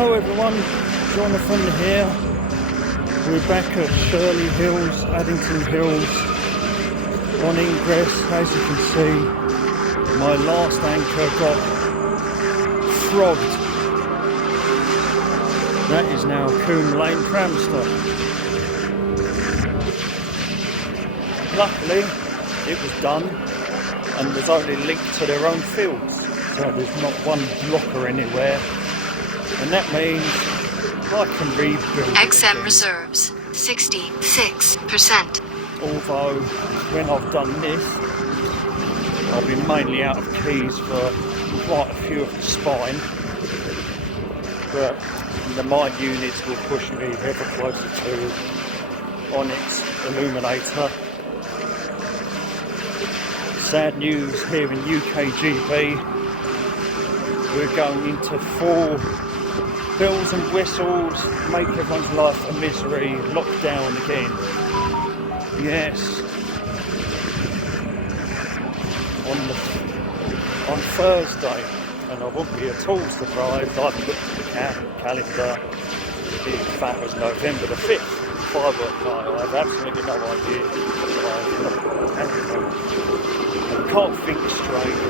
Hello everyone, Jonathan here. We're back at Shirley Hills, Addington Hills on Ingress. As you can see, my last anchor got frogged. That is now Coombe Lane tram stop. Luckily, it was done and was only linked to their own fields, so there's not one blocker anywhere. And that means I can rebuild XM again. reserves 66%. Although when I've done this, I've been mainly out of keys for quite a few of the spine, but the mine units will push me ever closer to Onyx Illuminator. Sad news here in UKGB, we're going into full bells and whistles, make everyone's life a misery, lockdown again. Yes. On Thursday, and I won't be at all surprised, I've looked at the calendar, in fact it was November the 5th, firework night. I have absolutely no idea. I can't think straight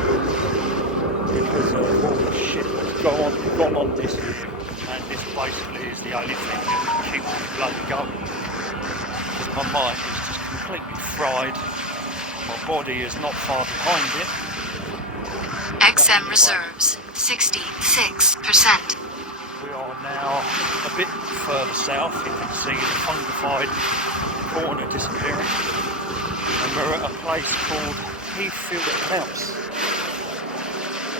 because of all the shit that's gone on this. And this basically is the only thing that keeps me bloody going. Because my mind is just completely fried. My body is not far behind it. XM reserves 66%. We are now a bit further south. You can see the fungified corner disappearing. And we're at a place called Heathfield House.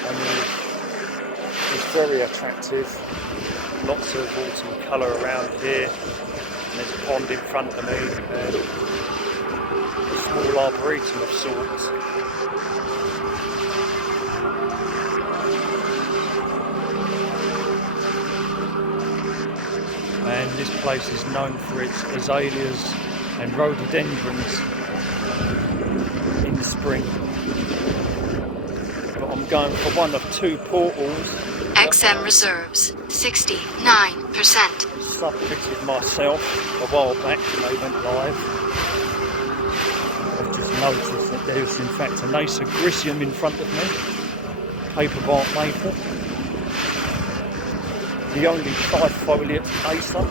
And it's very attractive. Lots of autumn colour around here. And there's a pond in front of me and a small arboretum of sorts. And this place is known for its azaleas and rhododendrons in the spring. But I'm going for one of two portals. XM reserves 69%. Submitted myself a while back when they went live. I've just noticed that there's in fact an Acer Grisium in front of me. Paperbark maple. The only trifoliate Acer.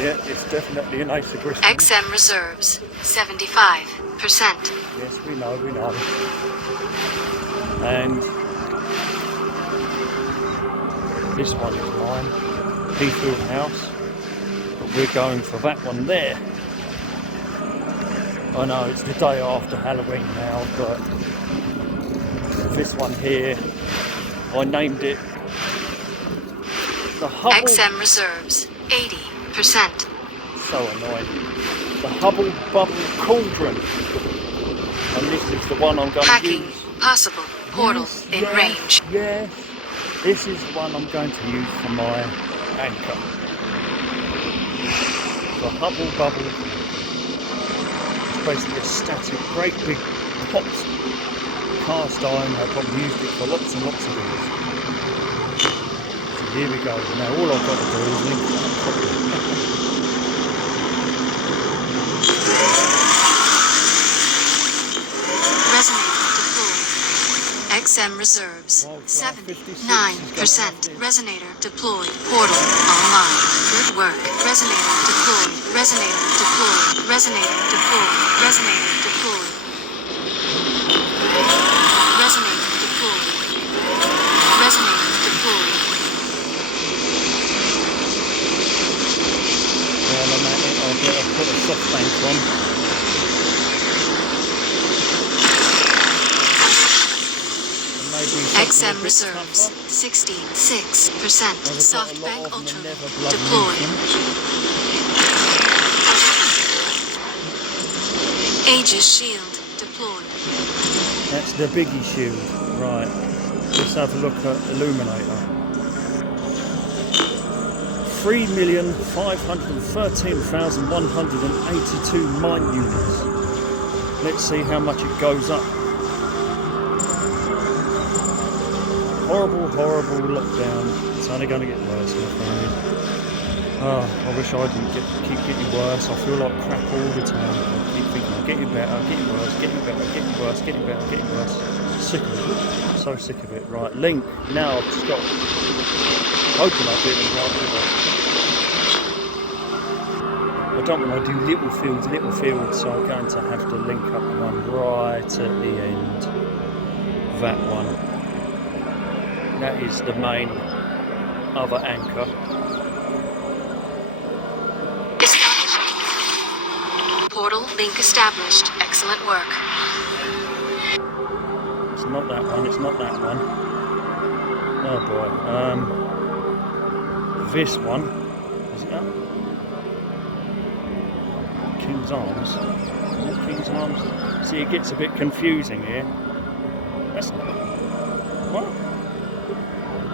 Yeah, it's definitely an Acer Grisium. XM reserves 75%. Yes, we know. And this one is mine, Heathfield House, but we're going for that one there. I know it's the day after Halloween now, but this one here, I named it the Hubble. XM reserves 80%. So annoying. The Hubble Bubble Cauldron. And this is the one I'm going to Hacking use. possible portal in range. Yes. This is the one I'm going to use for my anchor. The Hubble Bubble. It's basically a static, great big pot. Cast iron. I've probably used it for lots and lots of things. So here we go. Now all I've got to do is link it up properly. Resonator deployed. XM reserves 79%. Resonator deployed. Portal online. Good work. Resonator deployed. Resonator deployed. Resonator deployed. Resonator deployed. Resonator deployed. Resonator deployed. While I'm at it, I'll put a soft bank on. XM reserves 66%. Softbank Ultra deployed. Aegis shield deployed. That's the biggie shield. Right. Let's have a look at Illuminator. 3,513,182 mine units. Let's see how much it goes up. Horrible, horrible lockdown. It's only going to get worse, my friend. Oh, I wish I didn't keep getting worse. I feel like crap all the time. I keep thinking I'm getting better, getting worse, getting better, getting worse, getting better, getting worse. Sick of it. So sick of it. Right, link. Now I've just got. Hoping I'll do it in the right order. I don't want to do little fields, so I'm going to have to link up one right at the end. That one. That is the main other anchor. Portal link established. Excellent work. It's not that one, it's not that one. Oh boy. This one. Is it that? King's Arms. Is it King's Arms? See, it gets a bit confusing here. That's not. What?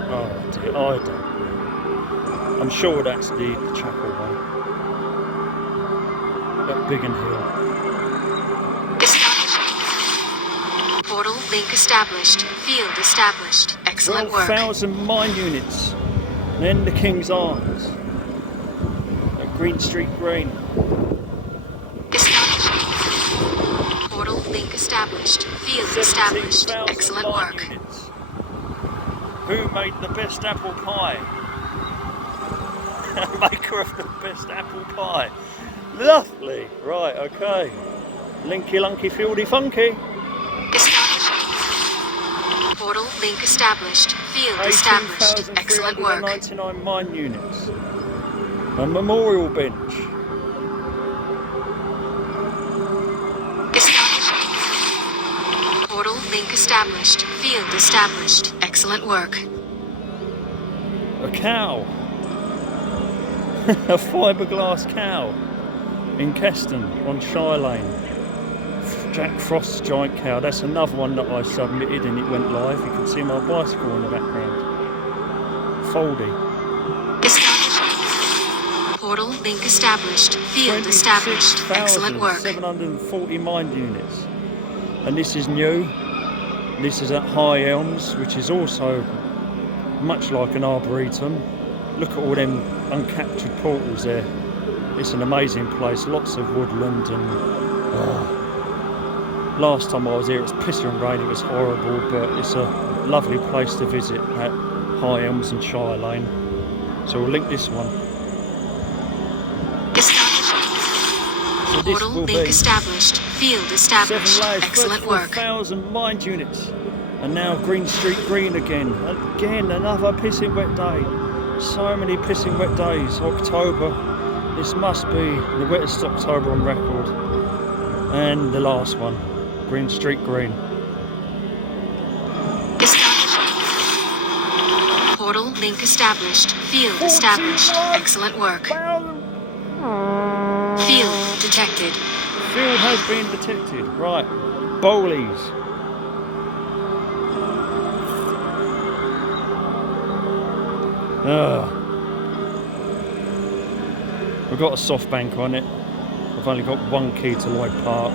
Oh dear, I don't know. I'm sure that's the chapel one. That Biggin Hill. Portal link established. Field established. Excellent work. 12,000 mine units. And then the King's Arms. At Green Street Green. Portal link established. Field established. Excellent work. Units. Who made the best apple pie? Maker of the best apple pie. Lovely. Right, okay. Linky lunky fieldy funky. Portal link established. Field established. Excellent work. 18,399 mine units. A memorial bench. Portal link established. Field established. Excellent work. A cow. A fiberglass cow. In Keston on Shire Lane. Jack Frost's giant cow. That's another one that I submitted and it went live. You can see my bicycle in the background. Foldy. Portal link established. Field established. Excellent work. 740 mine units. And this is new. This is at High Elms, which is also much like an arboretum. Look at all them uncaptured portals there. It's an amazing place. Lots of woodland and. Oh. Last time I was here, it was pissing and rain. It was horrible, but it's a lovely place to visit at High Elms and Shire Lane. So we'll link this one. So this Portal will link be established. Field established. 7 layers, Excellent work. 34,000 mine units. And now Green Street Green again. Again, another pissing wet day. So many pissing wet days. October. This must be the wettest October on record. And the last one. Green Street Green. Portal link established. Field established. Excellent work. Field detected. Field has been detected. Right. Bowleys. We've got a soft bank on it. I've only got one key to Lloyd Park.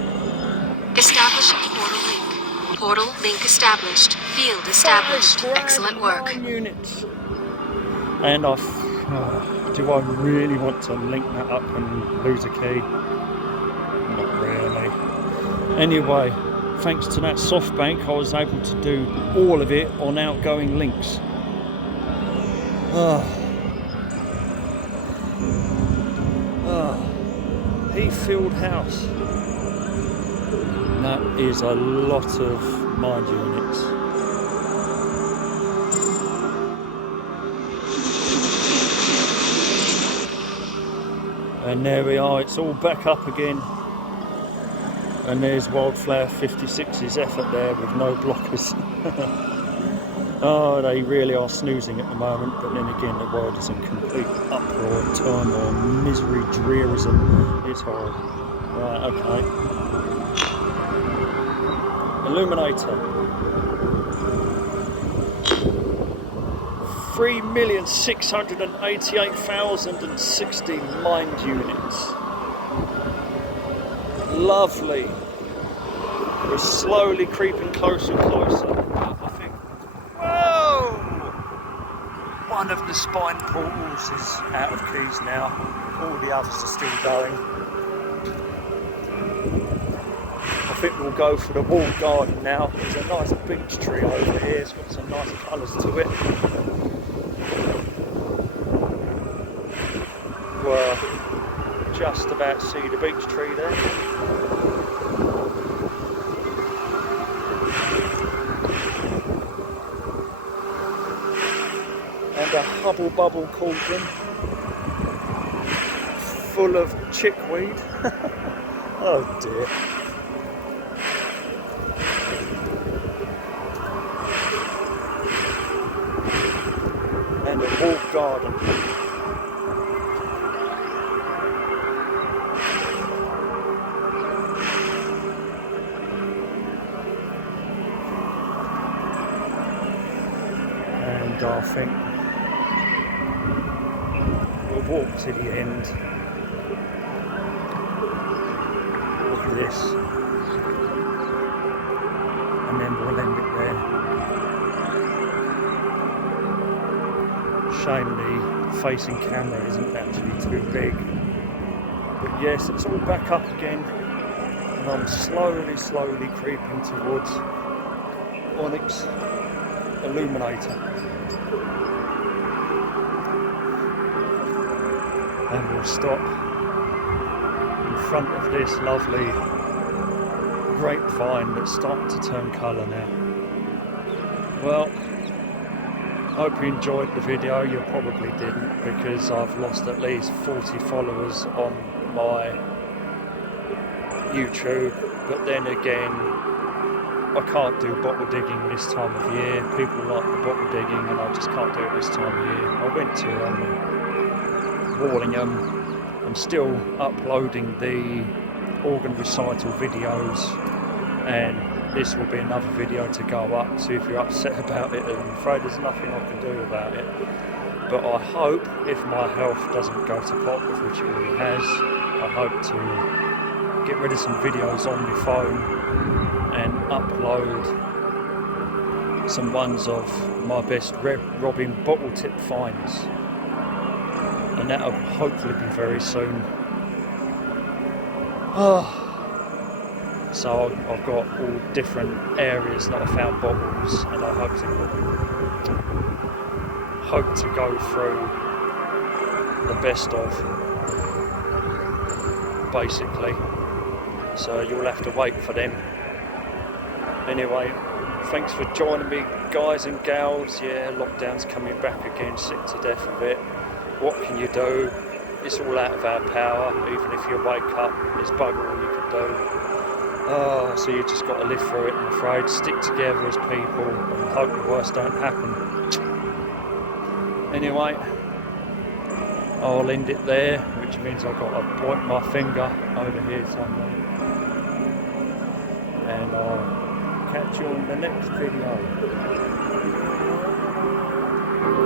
Establishing portal link. Portal link established. Field established. Excellent work. Units. And do I really want to link that up and lose a key? Not really. Anyway, thanks to that soft bank, I was able to do all of it on outgoing links. Heathfield House. That is a lot of mine units. And there we are, it's all back up again. And there's Wildflower 56's effort there with no blockers. Oh, they really are snoozing at the moment, but then again the world is in complete uproar, turmoil, misery, drearism. It's horrible. Right, okay. Illuminator. 3,688,060 mined units. Lovely. We're slowly creeping closer and closer. I think. Whoa! one of the spine portals is out of keys now. All the others are still going. I think we'll go for the walled garden now. There's a nice beech tree over here. It's got some nice colours to it. Well, just about see the beech tree there. And a hubble bubble cauldron full of chickweed. Oh dear. And a walled garden. And I think we'll walk to the end of this, and then we'll end it there. Shame the facing camera isn't actually too big, but yes, it's all back up again, and I'm slowly creeping towards Onyx Illuminator. And we'll stop in front of this lovely grapevine that's starting to turn colour now. Well, hope you enjoyed the video. You probably didn't, because I've lost at least 40 followers on my YouTube, but then again, I can't do bottle digging this time of year. People like the bottle digging and I just can't do it this time of year. I went to Wallingham. I'm still uploading the organ recital videos, and this will be another video to go up. So if you're upset about it, I'm afraid there's nothing I can do about it. But I hope, if my health doesn't go to pot, which it already has, I hope to get rid of some videos on my phone and upload some ones of my best robbing bottle tip finds, and that'll hopefully be very soon. So I've got all different areas that I found bottles, and I hope to go through the best of, basically. So you'll have to wait for them. Anyway, thanks for joining me, guys and gals. Yeah, lockdown's coming back again, sick to death of it. What can you do? It's all out of our power. Even if you wake up, there's bugger all you can do. So you just got to live through it, I'm afraid. Stick together as people and hope the worst don't happen. Anyway, I'll end it there, which means I've got to point my finger over here somewhere. And I'll catch you on the next video.